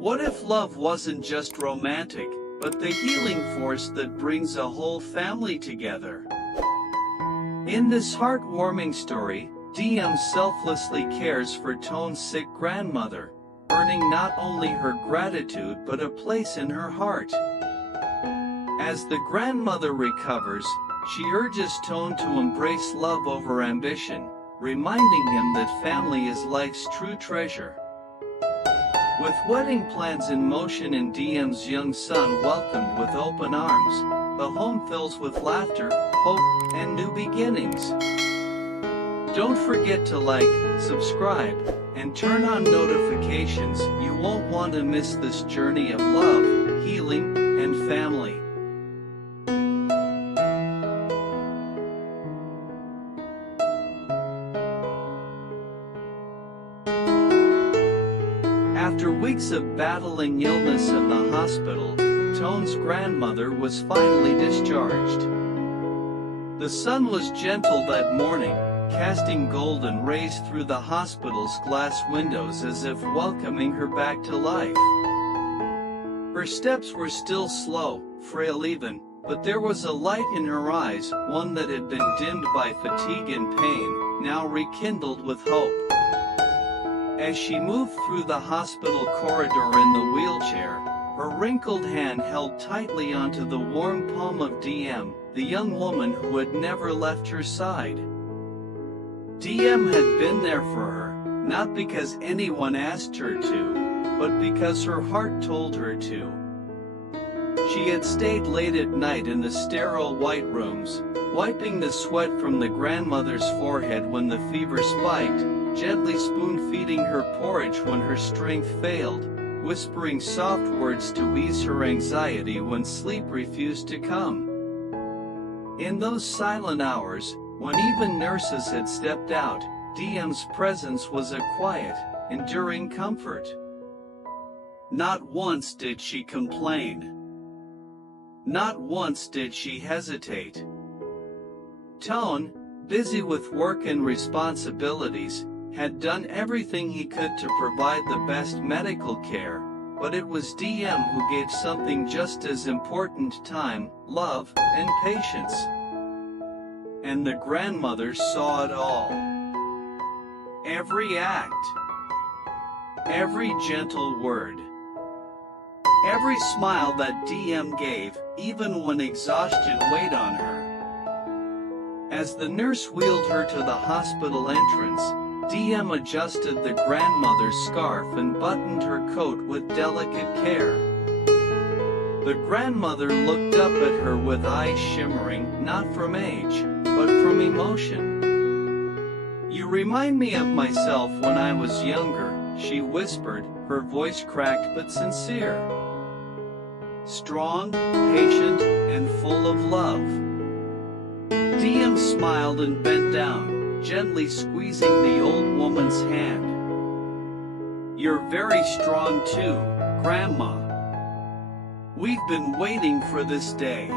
What if love wasn't just romantic, but the healing force that brings a whole family together? In this heartwarming story, Diem selflessly cares for Toan's sick grandmother, earning not only her gratitude but a place in her heart. As the grandmother recovers, she urges Toan to embrace love over ambition, reminding him that family is life's true treasure. With wedding plans in motion and Diem's young son welcomed with open arms, the home fills with laughter, hope, and new beginnings. Don't forget to like, subscribe, and turn on notifications. You won't want to miss this journey of love, healing, and family. After weeks of battling illness in the hospital, Toan's grandmother was finally discharged. The sun was gentle that morning, casting golden rays through the hospital's glass windows as if welcoming her back to life. Her steps were still slow, frail even, but there was a light in her eyes, one that had been dimmed by fatigue and pain, now rekindled with hope. As she moved through the hospital corridor in the wheelchair, her wrinkled hand held tightly onto the warm palm of Diem, the young woman who had never left her side. Diem had been there for her, not because anyone asked her to, but because her heart told her to. She had stayed late at night in the sterile white rooms, wiping the sweat from the grandmother's forehead when the fever spiked, gently spoon-feeding her porridge when her strength failed, whispering soft words to ease her anxiety when sleep refused to come. In those silent hours, when even nurses had stepped out, Diem's presence was a quiet, enduring comfort. Not once did she complain. Not once did she hesitate. Toan, busy with work and responsibilities, had done everything he could to provide the best medical care, but it was Diem who gave something just as important: time, love, and patience. And the grandmother saw it all. Every act, every gentle word, every smile that Diem gave, even when exhaustion weighed on her. As the nurse wheeled her to the hospital entrance, Diem adjusted the grandmother's scarf and buttoned her coat with delicate care. The grandmother looked up at her with eyes shimmering, not from age, but from emotion. "You remind me of myself when I was younger," she whispered, her voice cracked but sincere. Strong, patient, and full of love. Diem smiled and bent down, gently squeezing the old woman's hand. "You're very strong too, Grandma. We've been waiting for this day."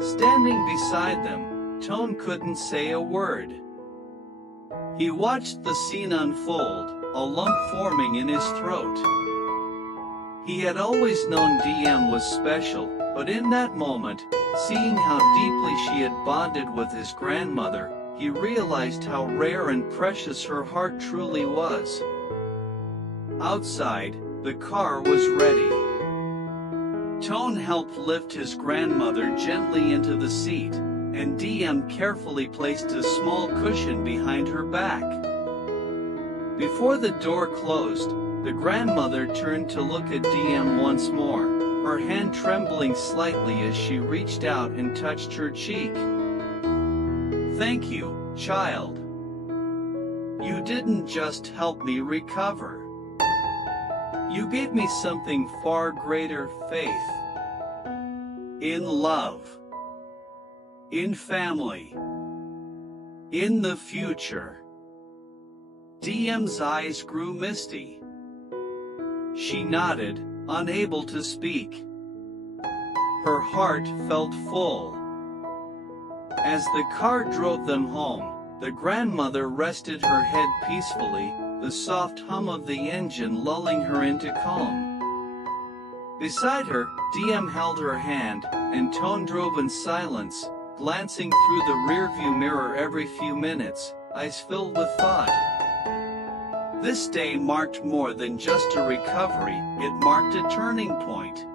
Standing beside them, Toan couldn't say a word. He watched the scene unfold, a lump forming in his throat. He had always known Diem was special, but in that moment, seeing how deeply she had bonded with his grandmother, he realized how rare and precious her heart truly was. Outside, the car was ready. Toan helped lift his grandmother gently into the seat, and Diem carefully placed a small cushion behind her back. Before the door closed, the grandmother turned to look at Diem once more, her hand trembling slightly as she reached out and touched her cheek. "Thank you, child. You didn't just help me recover. You gave me something far greater: faith. In love. In family. In the future." Diem's eyes grew misty. She nodded, unable to speak. Her heart felt full. As the car drove them home, the grandmother rested her head peacefully, the soft hum of the engine lulling her into calm. Beside her, Diem held her hand, and Toan drove in silence, glancing through the rearview mirror every few minutes, eyes filled with thought. This day marked more than just a recovery, it marked a turning point.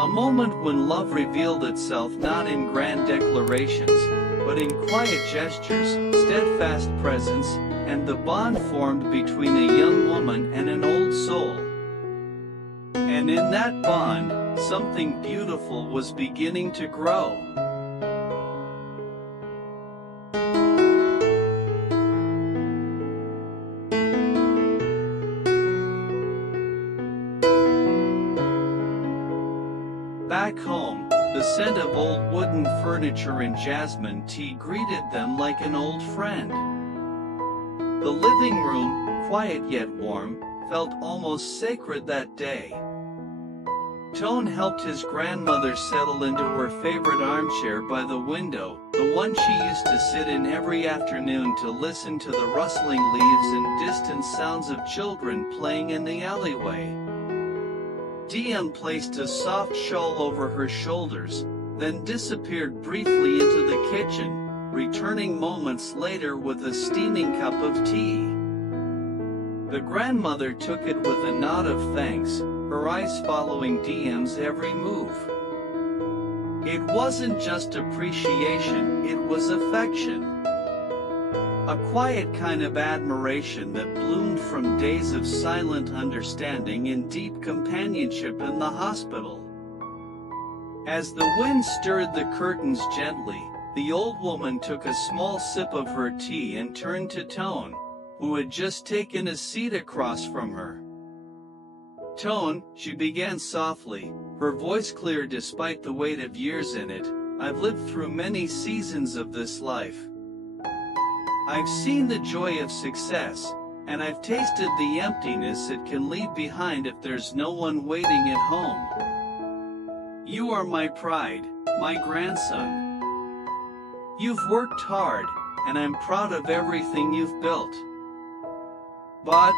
A moment when love revealed itself not in grand declarations, but in quiet gestures, steadfast presence, and the bond formed between a young woman and an old soul. And in that bond, something beautiful was beginning to grow. Back home, the scent of old wooden furniture and jasmine tea greeted them like an old friend. The living room, quiet yet warm, felt almost sacred that day. Toan helped his grandmother settle into her favorite armchair by the window, the one she used to sit in every afternoon to listen to the rustling leaves and distant sounds of children playing in the alleyway. Diem placed a soft shawl over her shoulders, then disappeared briefly into the kitchen, returning moments later with a steaming cup of tea. The grandmother took it with a nod of thanks, her eyes following Diem's every move. It wasn't just appreciation, it was affection. A quiet kind of admiration that bloomed from days of silent understanding and deep companionship in the hospital. As the wind stirred the curtains gently, the old woman took a small sip of her tea and turned to Toan, who had just taken a seat across from her. "Toan," she began softly, her voice clear despite the weight of years in it, "I've lived through many seasons of this life. I've seen the joy of success, and I've tasted the emptiness it can leave behind if there's no one waiting at home. You are my pride, my grandson. You've worked hard, and I'm proud of everything you've built. But..."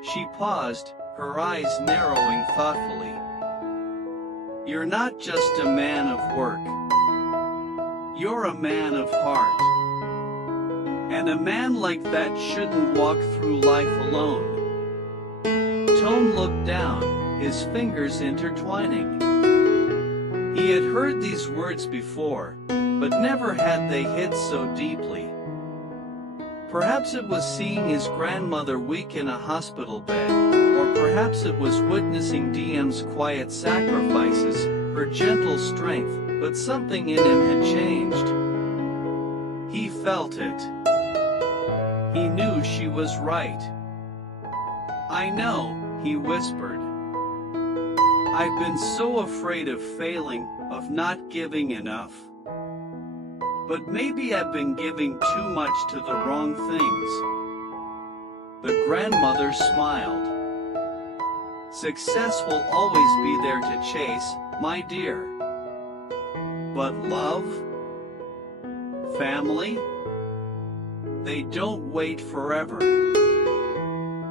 She paused, her eyes narrowing thoughtfully. "You're not just a man of work. You're a man of heart. And a man like that shouldn't walk through life alone." Toan looked down, his fingers intertwining. He had heard these words before, but never had they hit so deeply. Perhaps it was seeing his grandmother weak in a hospital bed, or perhaps it was witnessing Diem's quiet sacrifices, her gentle strength, but something in him had changed. He felt it. He knew she was right. "I know," he whispered. "I've been so afraid of failing, of not giving enough. But maybe I've been giving too much to the wrong things." The grandmother smiled. "Success will always be there to chase, my dear. But love? Family? They don't wait forever.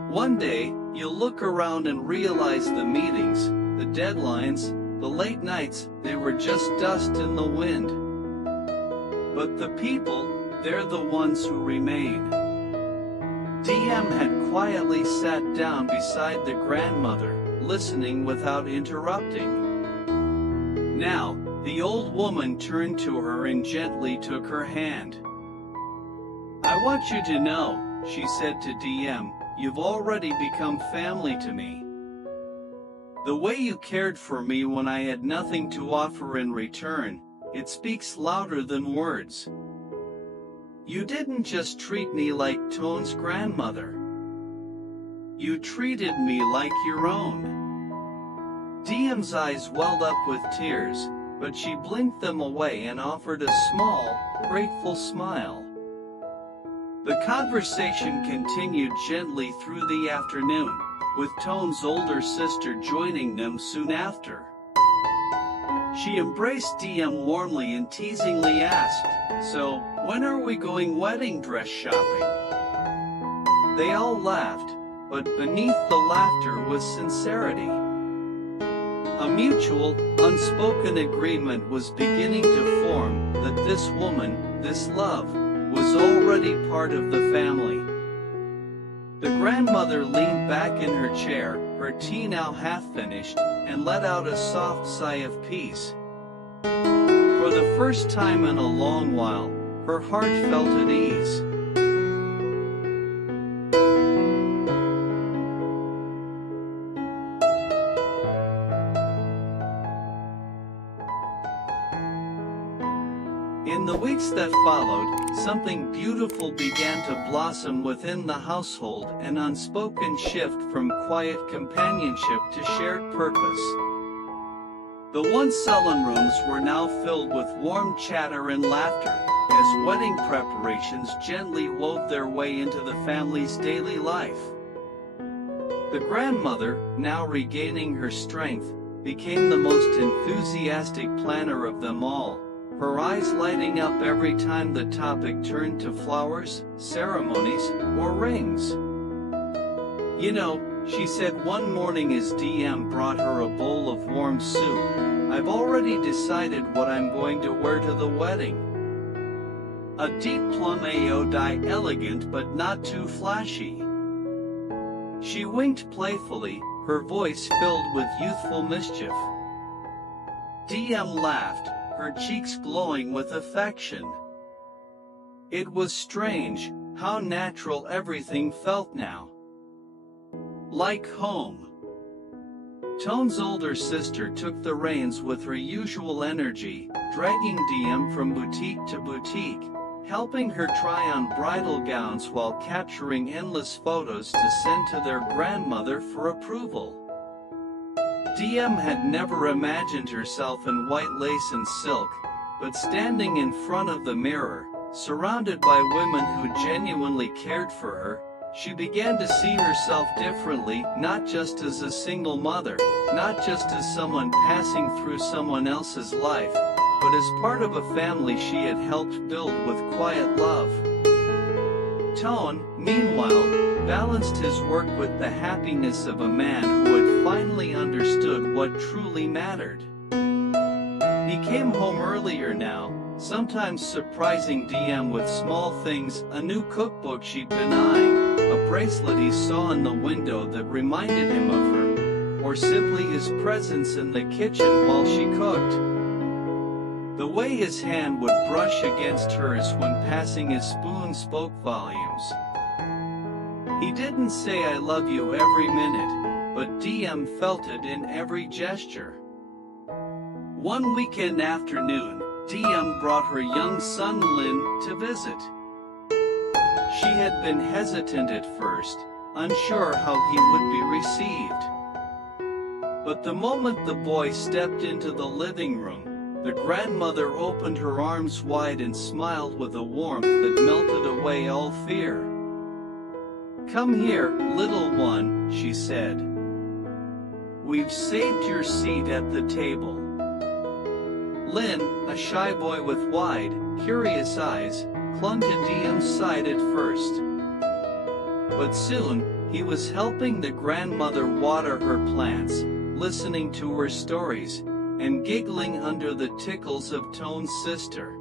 One day, you'll look around and realize the meetings, the deadlines, the late nights, they were just dust in the wind. But the people, they're the ones who remain." Diem had quietly sat down beside the grandmother, listening without interrupting. Now, the old woman turned to her and gently took her hand. "I want you to know," she said to Diem, "you've already become family to me. The way you cared for me when I had nothing to offer in return, it speaks louder than words. You didn't just treat me like Toan's grandmother. You treated me like your own." Diem's eyes welled up with tears, but she blinked them away and offered a small, grateful smile. The conversation continued gently through the afternoon, with Toan's older sister joining them soon after. She embraced Diem warmly and teasingly asked, "So, when are we going wedding dress shopping?" They all laughed, but beneath the laughter was sincerity. A mutual, unspoken agreement was beginning to form that this woman, this love, was already part of the family. The grandmother leaned back in her chair, her tea now half finished, and let out a soft sigh of peace. For the first time in a long while, her heart felt at ease. In the weeks that followed, something beautiful began to blossom within the household, an unspoken shift from quiet companionship to shared purpose. The once sullen rooms were now filled with warm chatter and laughter, as wedding preparations gently wove their way into the family's daily life. The grandmother, now regaining her strength, became the most enthusiastic planner of them all, her eyes lighting up every time the topic turned to flowers, ceremonies, or rings. "You know," she said one morning as DM brought her a bowl of warm soup, "I've already decided what I'm going to wear to the wedding. A deep plum AO dye, elegant but not too flashy." She winked playfully, her voice filled with youthful mischief. DM laughed, her cheeks glowing with affection. It was strange how natural everything felt now. Like home. Toan's older sister took the reins with her usual energy, dragging DM from boutique to boutique, helping her try on bridal gowns while capturing endless photos to send to their grandmother for approval. DM had never imagined herself in white lace and silk, but standing in front of the mirror, surrounded by women who genuinely cared for her, she began to see herself differently, not just as a single mother, not just as someone passing through someone else's life, but as part of a family she had helped build with quiet love. Toan, meanwhile, balanced his work with the happiness of a man who had finally understood what truly mattered. He came home earlier now, sometimes surprising DM with small things, a new cookbook she'd been eyeing, a bracelet he saw in the window that reminded him of her, or simply his presence in the kitchen while she cooked. The way his hand would brush against hers when passing his spoon spoke volumes. He didn't say "I love you" every minute, but DM felt it in every gesture. One weekend afternoon, DM brought her young son Lynn to visit. She had been hesitant at first, unsure how he would be received. But the moment the boy stepped into the living room, the grandmother opened her arms wide and smiled with a warmth that melted away all fear. "Come here, little one," she said. "We've saved your seat at the table." Lynn, a shy boy with wide, curious eyes, clung to DM's side at first. But soon, he was helping the grandmother water her plants, listening to her stories, and giggling under the tickles of Toan's sister.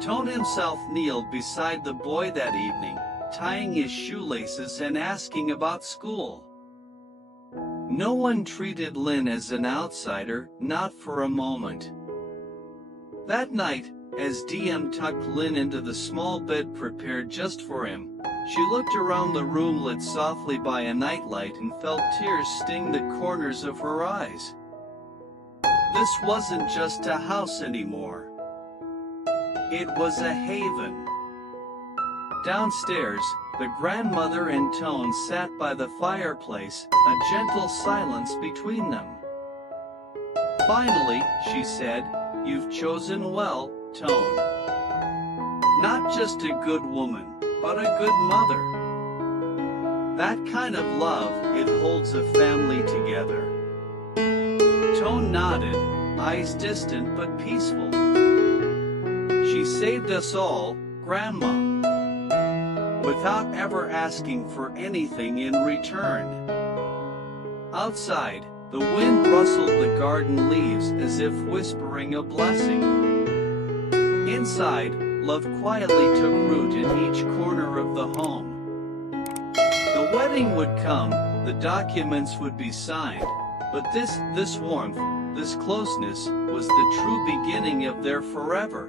Toan himself kneeled beside the boy that evening, tying his shoelaces and asking about school. No one treated Lynn as an outsider, not for a moment. That night, as DM tucked Lynn into the small bed prepared just for him, she looked around the room lit softly by a nightlight and felt tears sting the corners of her eyes. This wasn't just a house anymore. It was a haven. Downstairs, the grandmother and Toan sat by the fireplace, a gentle silence between them. "Finally," she said, "you've chosen well, Toan. Not just a good woman, but a good mother. That kind of love, it holds a family together." Toan nodded, eyes distant but peaceful. "She saved us all, Grandma." without ever asking for anything in return. Outside, the wind rustled the garden leaves as if whispering a blessing. Inside, love quietly took root in each corner of the home. The wedding would come, the documents would be signed, but this warmth, this closeness, was the true beginning of their forever.